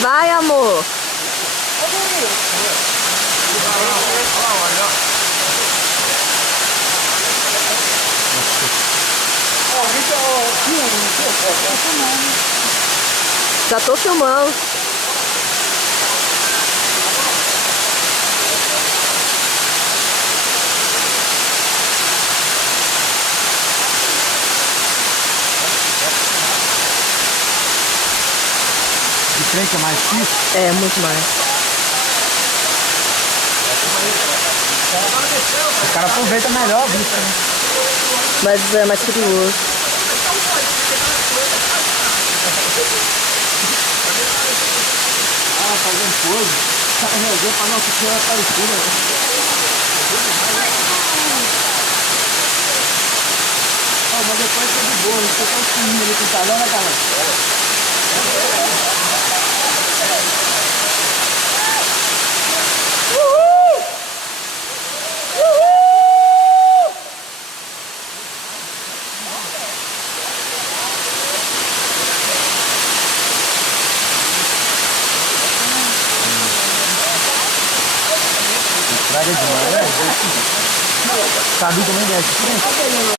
Vai, amor. Já tô filmando. De frente é mais difícil? É, muito mais. O cara aproveita melhor a vista, né? Mas é mais perigoso. Ah, fazendo pose. O cara resolveu pra nossa senhora Aparecida, né? Mas depois tá de boa, não sei quantos filhinhos ali com o salão, né, cara? Estraga demais, né? Sabe também desce.